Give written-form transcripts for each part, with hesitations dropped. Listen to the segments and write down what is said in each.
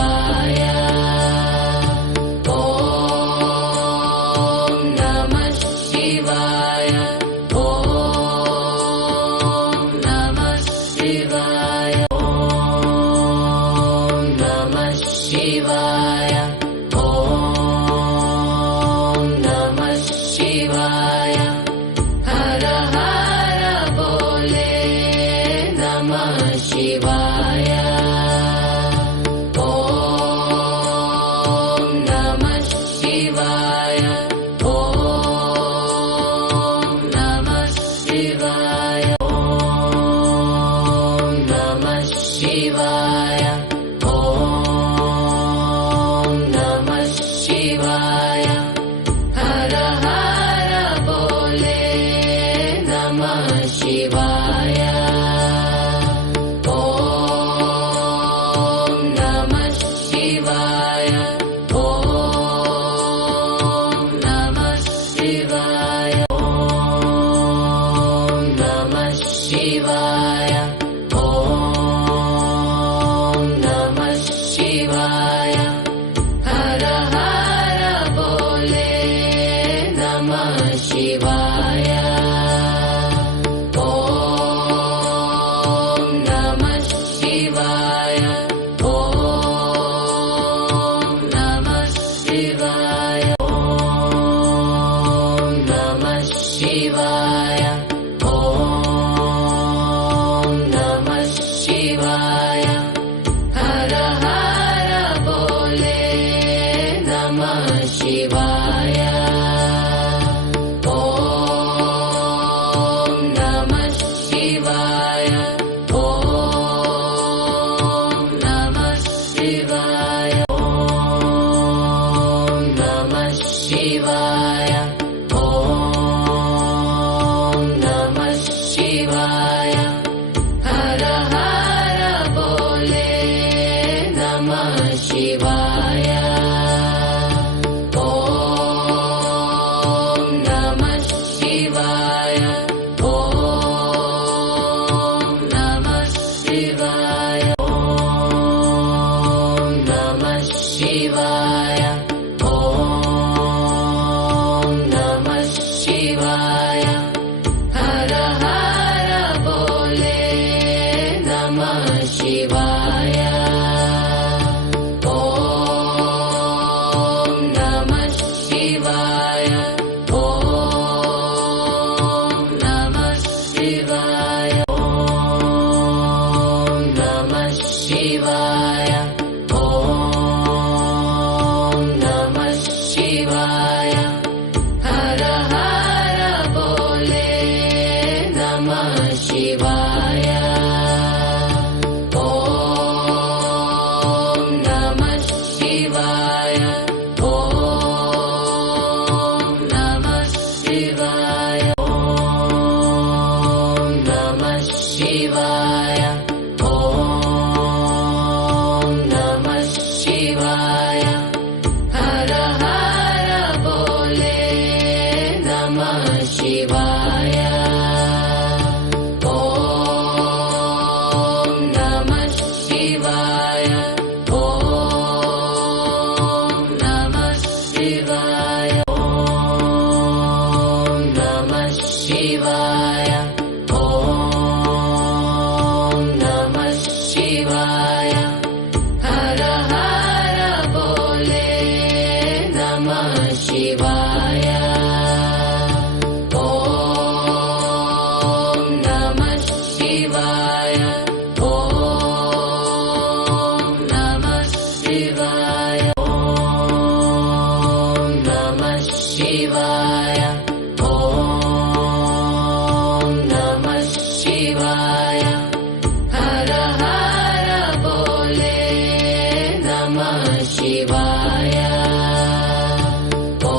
ಶಿವಾಯ. ಓಂ ನಮಃ ಶಿವಾಯ. ಓಂ ನಮಃ ಶಿವಾಯ. ಓಂ ನಮಃ ಶಿವಾಯ. ಓಂ ನಮಃ ಶಿವಾಯ. ಹರ ಹರ ಬೋಲೆ ನಮಃ ಶಿವಾಯ. ಓಂ ನಮಃ ಶಿವಾಯ. ಓಂ ನಮಃ ಶಿವಾಯ. ಓಂ ನಮಃ ಶಿವಾಯ. ಓಂ ನಮಃ ಶಿವಾಯ. ಹರ ಹರ ಬೋಲೆ ನಮಃ ಶಿವಾಯ. ಓಂ ನಮಃ ಶಿವಾಯ. ಓಂ ನಮಃ ಶಿವಾಯ. ಓಂ ನಮಃ ಶಿವಾಯ. ಓಂ ನಮಃ ಶಿವಾಯ. ಹರ ಹರ ಬೋಲೆ ನಮಃ ಶಿವಾಯ. ಓಂ ನಮಃ ಶಿವಾಯ. ಓಂ ನಮಃ ಶಿವಾಯ. ಓಂ ನಮಃ ಶಿವಾಯ. ಓಂ ನಮಃ ಶಿವಾಯ. ಹರ ಹರ ಬೋಲೆ ನಮಃ ಶಿವಾಯ. ಓಂ ನಮಃ ಶಿವಾಯ. ಓಂ ನಮಃ ಶಿವಾಯ. ಓಂ ನಮಃ ಶಿವಾಯ. ಓಂ ನಮಃ ಶಿವಾಯ. ಹರ ಹರ ಬೋಲೆ ನಮಃ ಶಿವಾಯ. ಓಂ ನಮಃ ಶಿವಾಯ. ಓಂ ನಮಃ ಶಿವಾಯ. ಓಂ ನಮಃ ಶಿವಾಯ. ಓಂ ನಮಃ ಶಿವಾಯ. ಹರ ಹರ ಬೋಲೆ ನಮಃ ಶಿವಾಯ. ಓಂ ನಮಃ ಶಿವಾಯ. ಓಂ ನಮಃ ಶಿವಾಯ. ಓಂ ನಮಃ ಶಿವಾಯ. ಓಂ ನಮಃ ಶಿವಾಯ. ಹರ ಹರ ಬೋಲೆ ನಮಃ ಶಿವಾಯ. ಓಂ ನಮಃ ಶಿವಾಯ. ಓಂ ನಮಃ ಶಿವಾಯ. ಓಂ ನಮಃ ಶಿವಾಯ. ಓಂ ನಮಃ ಶಿವಾಯ. ಹರ ಹರ ಬೋಲೆ ನಮಃ ಶಿವಾಯ. ಓಂ ನಮಃ ಶಿವಾಯ. ಓಂ ನಮಃ ಶಿವಾಯ. ಓಂ ನಮಃ ಶಿವಾಯ. ಓಂ ನಮಃ ಶಿವಾಯ. ಹರ ಹರ ಬೋಲೆ ನಮಃ ಶಿವಾಯ. ಓಂ ನಮಃ ಶಿವಾಯ. ಓಂ ನಮಃ ಶಿವಾಯ. ಓಂ ನಮಃ ಶಿವಾಯ. ಓಂ ನಮಃ ಶಿವಾಯ. ಹರ ಹರ ಬೋಲೆ ನಮಃ ಶಿವಾಯ. ಓಂ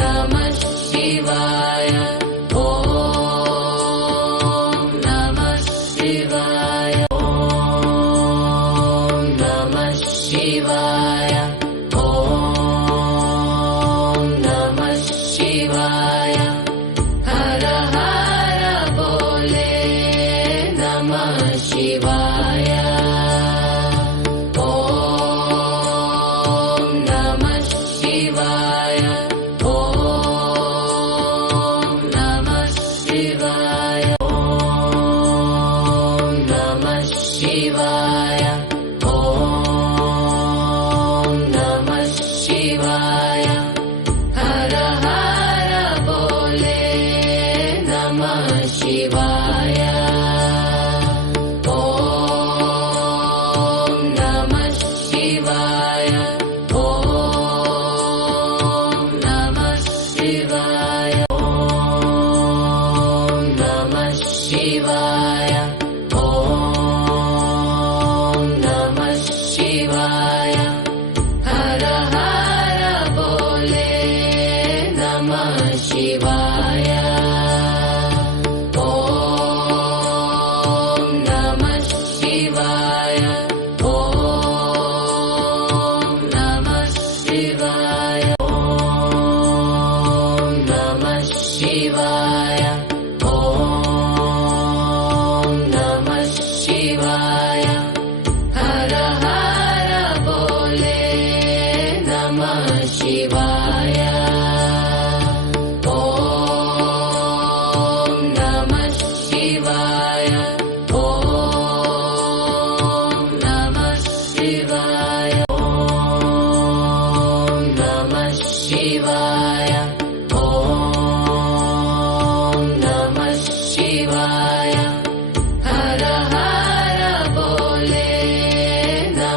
ನಮಃ ಶಿವಾಯ. ಓಂ ನಮಃ ಶಿವಾಯ. ಓಂ ನಮಃ ಶಿವಾಯ. ಓಂ ನಮಃ ಶಿವಾಯ. ಹರ ಹರ ಬೋಲೆ ನಮಃ ಶಿವಾಯ.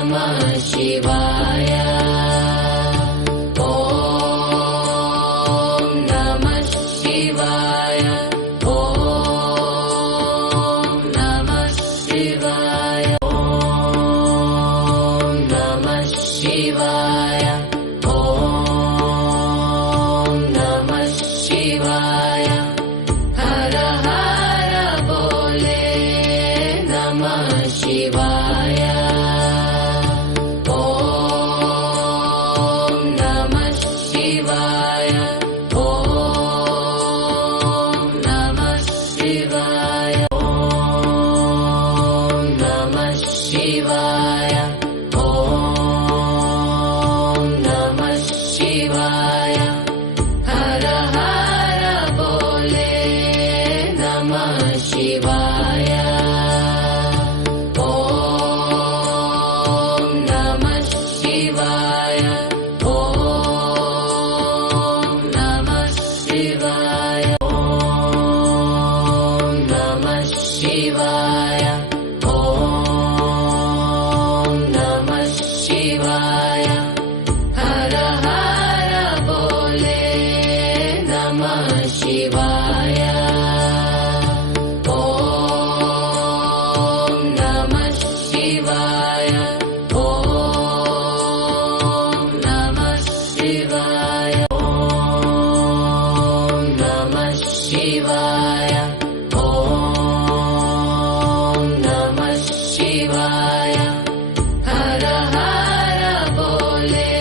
नमः शिवाय ॐ नमः शिवाय ॐ नमः शिवाय ॐ नमः शिवाय ॐ नमः शिवाय हर हर बोले नमः शिवाय ॐ नमः शिवाय ॐ नमः शिवाय ॐ नमः शिवाय ॐ नमः शिवाय हर हर बोले नमः शिवाय ॐ नमः शिवाय ॐ नमः शिवाय ॐ नमः शिवाय ॐ नमः शिवाय हर हर बोले नमः शिवाय ॐ नमः शिवाय ॐ नमः शिवाय ॐ नमः शिवाय ॐ नमः शिवाय हर हर बोले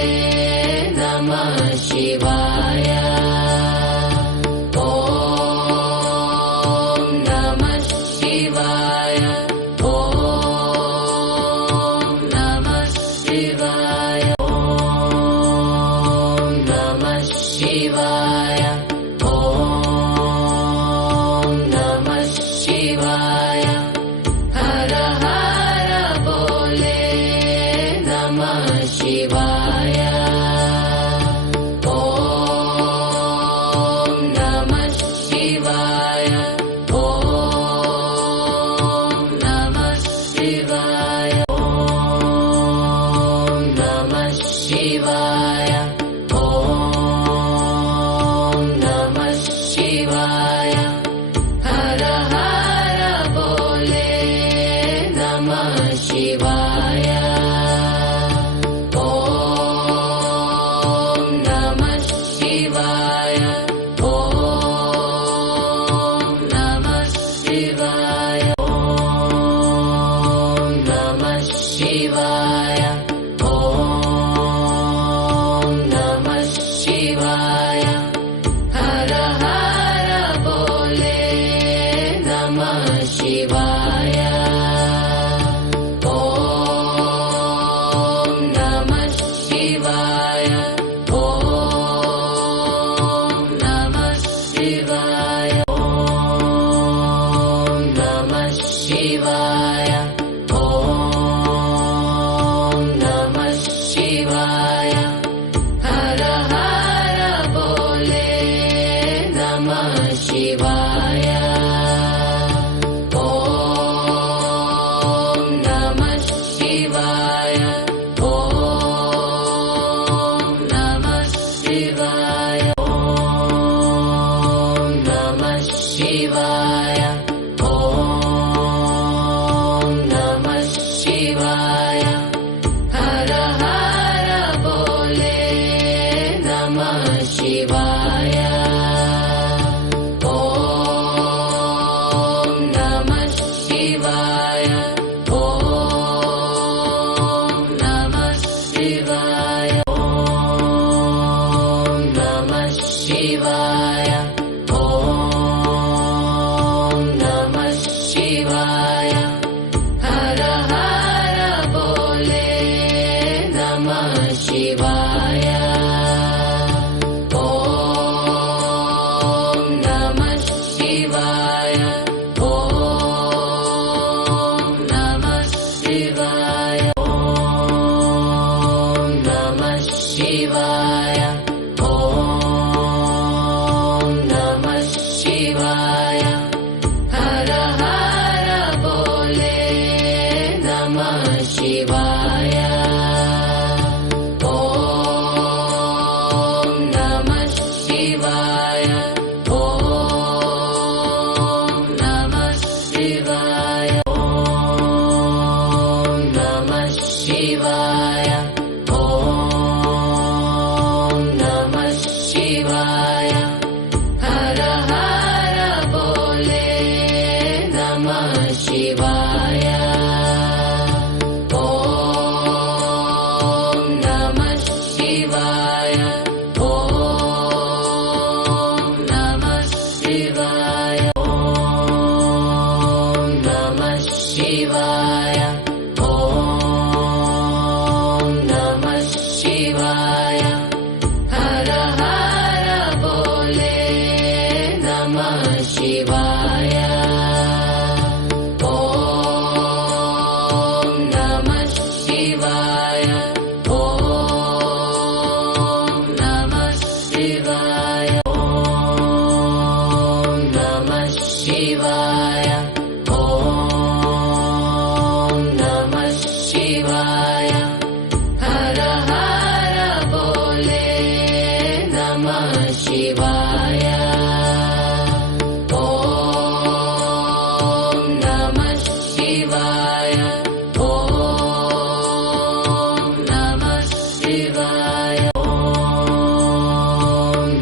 नमः शिवाय ॐ नमः शिवाय ॐ नमः शिवाय ॐ नमः शिवाय ॐ नमः शिवाय हर हर बोले नमः शिवाय ॐ नमः शिवाय ॐ नमः शिवाय ॐ नमः शिवाय ॐ नमः शिवाय हर हर बोले नमः शिवाय ॐ नमः शिवाय ॐ नमः शिवाय ॐ नमः शिवाय ॐ नमः शिवाय हर हर बोले नमः शिवाय ॐ नमः शिवाय ॐ नमः शिवाय ॐ नमः शिवाय ॐ नमः शिवाय हर हर बोले नमः शिवाय ॐ नमः शिवाय ॐ नमः शिवाय ॐ नमः शिवाय ॐ नमः शिवाय हर हर बोले नमः शिवाय ॐ नमः शिवाय ॐ नमः शिवाय ॐ नमः शिवाय ॐ नमः शिवाय हर हर बोले नमः शिवाय ॐ नमः शिवाय ॐ नमः शिवाय ॐ नमः शिवाय ॐ नमः शिवाय हर हर बोले नमः शिवाय ಶಿವಾಯ ಓಂ ನಮಃ ಶಿವಾಯ ಹರ ಹರ ಬೋಲೆ ನಮಃ ಶಿವಾಯ ಓಂ ನಮಃ ಶಿವಾಯ ಓಂ ನಮಃ ಶಿವಾಯ ಓಂ ನಮಃ ಶಿವಾಯ ಓಂ ನಮಃ ಶಿವಾಯ ಹರ ಹರ ಬೋಲೆ ನಮಃ ಶಿವಾಯ ಓಂ ನಮಃ ಶಿವಾಯ ಓಂ ನಮಃ ಶಿವಾಯ ಓಂ ನಮಃ ಶಿವಾಯ ಓಂ ನಮಃ ಶಿವಾಯ ಹರ ಹರ ಬೋಲೆ ನಮಃ ಶಿವಾಯ ಓಂ ನಮಃ ಶಿವಾಯ ಓಂ ನಮಃ ಶಿವಾಯ ಓಂ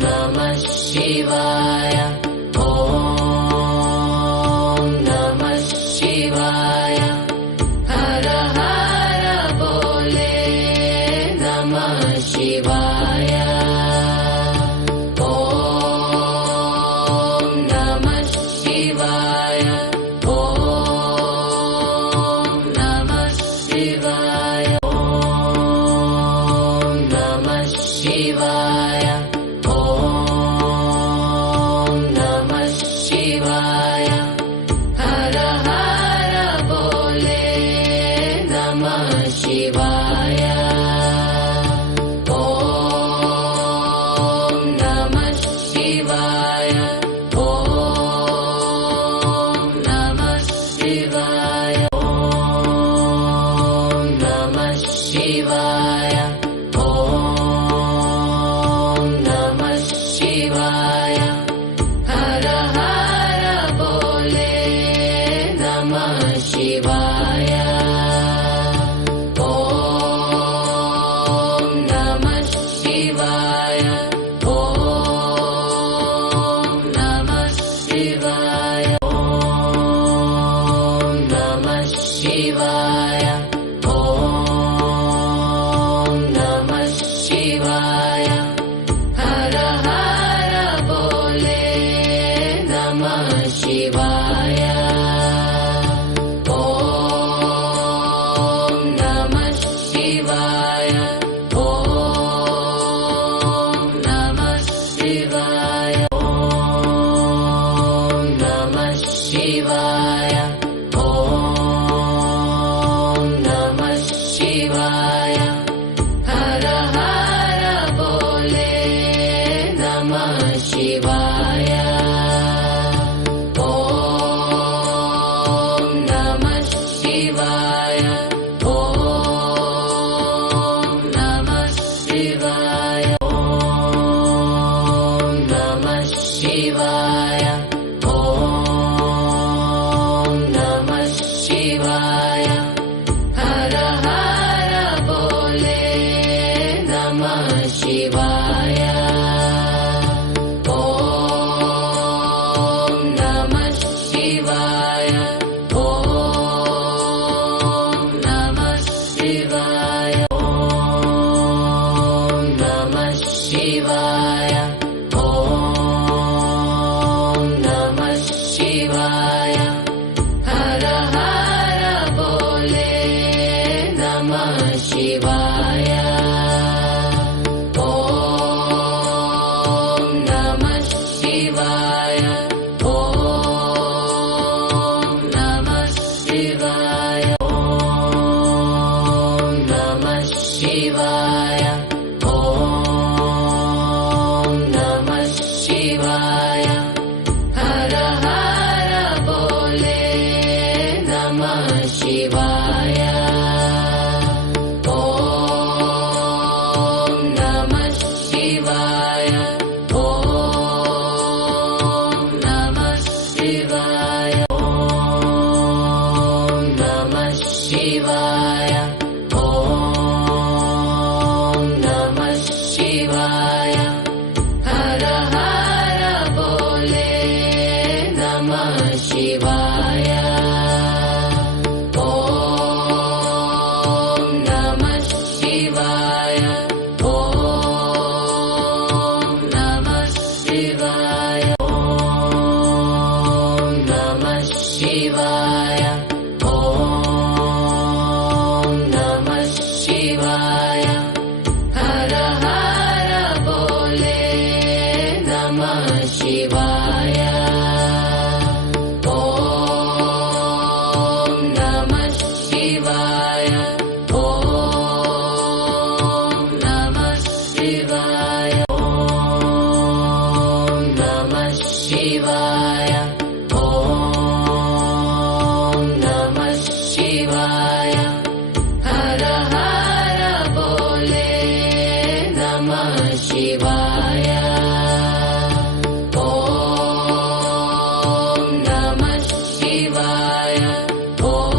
ನಮಃ ಶಿವಾಯ ಓಂ ನಮಃ ಶಿವಾಯ ಹರ ಹರ ಬೋಲೆ ನಮಃ ಶಿವಾಯ ಓಂ ನಮಃ ಶಿವಾಯ ಓಂ ನಮಃ ಶಿವಾಯ ಓಂ ನಮಃ ಶಿವಾಯ ಓಂ ನಮಃ ಶಿವಾಯ ಹರ ಹರ ಬೋಲೆ ನಮಃ ಶಿವಾಯ ಓಂ ನಮಃ ಶಿವಾಯ ಓಂ ನಮಃ ಶಿವಾಯ ಓಂ ನಮಃ ಶಿವಾಯ ಓಂ ನಮಃ ಶಿವಾಯ ಹರ ಹರ ಬೋಲೆ ನಮಃ ಶಿವಾಯ ಓಂ ನಮಃ ಶಿವಾಯ ಓಂ ನಮಃ ಶಿವಾಯ ಓಂ ನಮಃ ಶಿವಾಯ ಓಂ ನಮಃ ಶಿವಾಯ ಹರ ಹರ ಬೋಲೆ ನಮಃ ಶಿವಾಯ ಓಂ ನಮಃ ಶಿವಾಯ ಓಂ ನಮಃ ಶಿವಾಯ ಓಂ ನಮಃ ಶಿವಾಯ ಓಂ ನಮಃ ಶಿವಾಯ ಹರ ಹರ ಬೋಲೆ ನಮಃ ಶಿವಾಯ ಓಂ ನಮಃ ಶಿವಾಯ ಓಂ ನಮಃ ಶಿವಾಯ ಓಂ ನಮಃ ಶಿವಾಯ ಓಂ ನಮಃ ಶಿವಾಯ ಹರ ಹರ ಬೋಲೆ ನಮಃ ಶಿವಾಯ ಓಂ ನಮಃ ಶಿವಾಯ ಓಂ ನಮಃ ಶಿವಾಯ ಓಂ ನಮಃ ಶಿವಾಯ ಓಂ ನಮಃ ಶಿವಾಯ ಹರ ಹರ ಬೋಲೆ ನಮಃ ಶಿವಾಯ ಓಂ ನಮಃ ಶಿವಾಯ ಓಂ ನಮಃ ಶಿವಾಯ ಓಂ ನಮಃ ಶಿವಾಯ ಓಂ ನಮಃ ಶಿವಾಯ ಹರ ಹರ ಬೋಲೆ ನಮಃ ಶಿವಾಯ ಓಂ ನಮಃ ಶಿವಾಯ ಓಂ ನಮಃ ಶಿವಾಯ ಓಂ ನಮಃ ಶಿವಾಯ ಓಂ ಶಿವಾಯ ಓಂ ನಮಃ ಶಿವಾಯ ಓಂ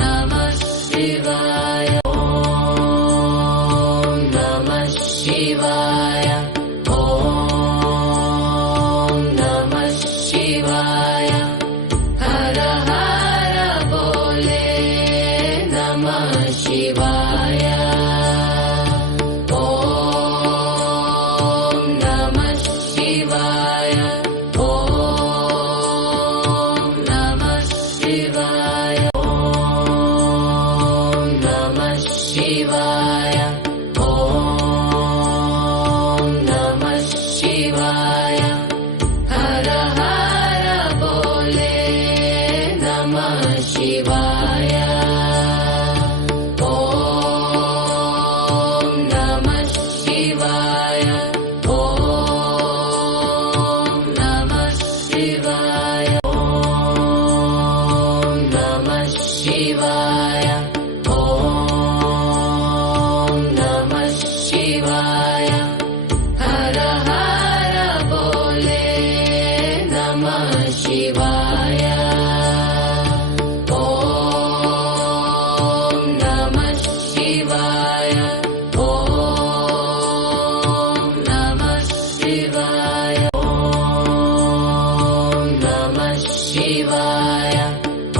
ನಮಃ ಶಿವಾಯ ಓಂ ನಮಃ ಶಿವಾಯ ಓಂ ನಮಃ ಶಿವಾಯ ಹರ ಹರ ಬೋಲೆ ನಮಃ ಶಿವಾಯ ಓಂ ನಮಃ ಶಿವಾಯ ಓಂ ನಮಃ ಶಿವಾಯ ಓಂ ನಮಃ ಶಿವಾಯ ಓಂ ನಮಃ ಶಿವಾಯ ಹರ ಹರ ಬೋಲೆ ನಮಃ ಶಿವಾಯ ಓಂ ನಮಃ ಶಿವಾಯ ಓಂ ನಮಃ ಶಿವಾಯ ಓಂ ನಮಃ ಶಿವಾಯ ಓಂ ನಮಃ ಶಿವಾಯ ಹರ ಹರ ಬೋಲೆ ನಮಃ ಶಿವಾಯ ಓಂ ನಮಃ ಶಿವಾಯ ಓಂ ನಮಃ ಶಿವಾಯ ಓಂ ನಮಃ ಶಿವಾಯ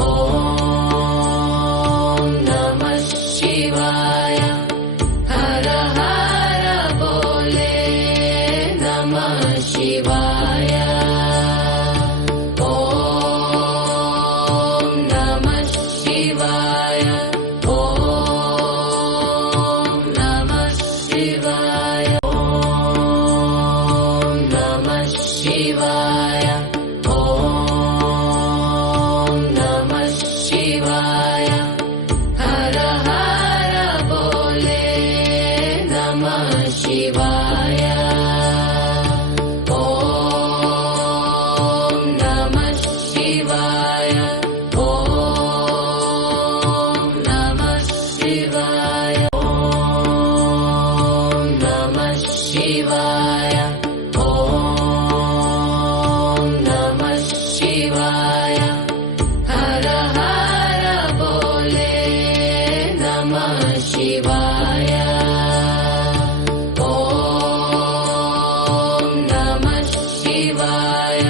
ಓಂ ನಮಃ ಶಿವಾಯ ಹರ ಹರ ಬೋಲೆ ನಮಃ ಶಿವಾಯ ಓಂ ನಮಃ ಶಿವಾಯ ಓಂ ನಮಃ ಶಿವಾಯ ಓಂ ನಮಃ ಶಿವಾಯ ಓಂ ನಮಃ ಶಿವಾಯ ಹರ ಹರ ಬೋಲೆ ನಮಃ ಶಿವಾಯ ಓಂ ನಮಃ ಶಿವಾಯ ಓಂ ನಮಃ ಶಿವಾಯ ಓಂ ನಮಃ ಶಿವಾಯ ಓಂ ನಮಃ ಶಿವಾಯ ಹರ ಹರ ಬೋಲೆ ನಮಃ ಶಿವಾಯ ಓಂ ನಮಃ ಶಿವಾಯ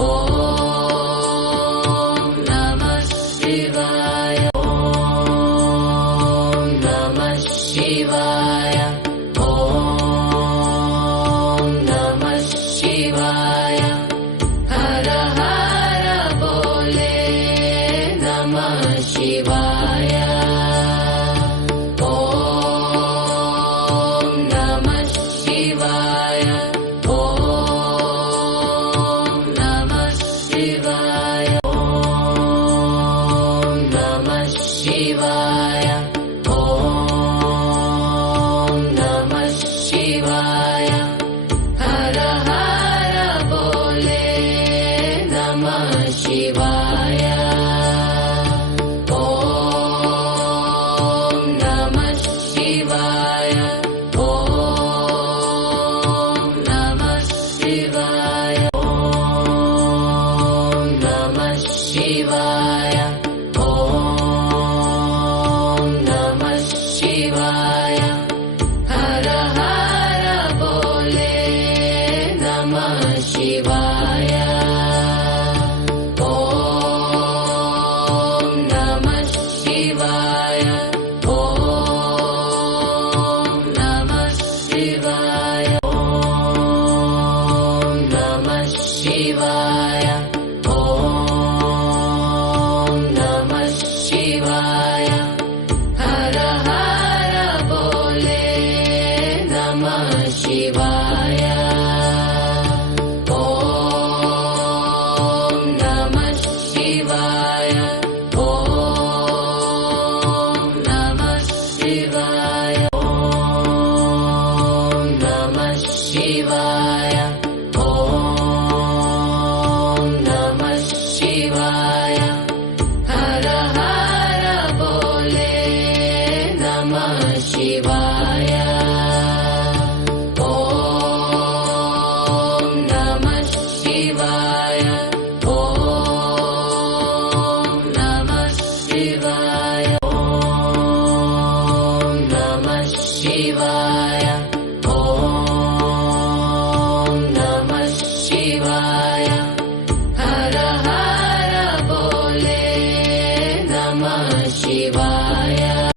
ಓಂ ನಮಃ ಶಿವಾಯ ಓಂ ನಮಃ ಶಿವಾಯ ಓಂ ನಮಃ ಶಿವಾಯ ಹರ ಹರ ಬೋಲೆ ನಮಃ ಶಿವಾಯ ಓಂ ನಮಃ ಶಿವಾಯ ಓಂ ನಮಃ ಶಿವಾಯ ಓಂ ನಮಃ ಶಿವಾಯ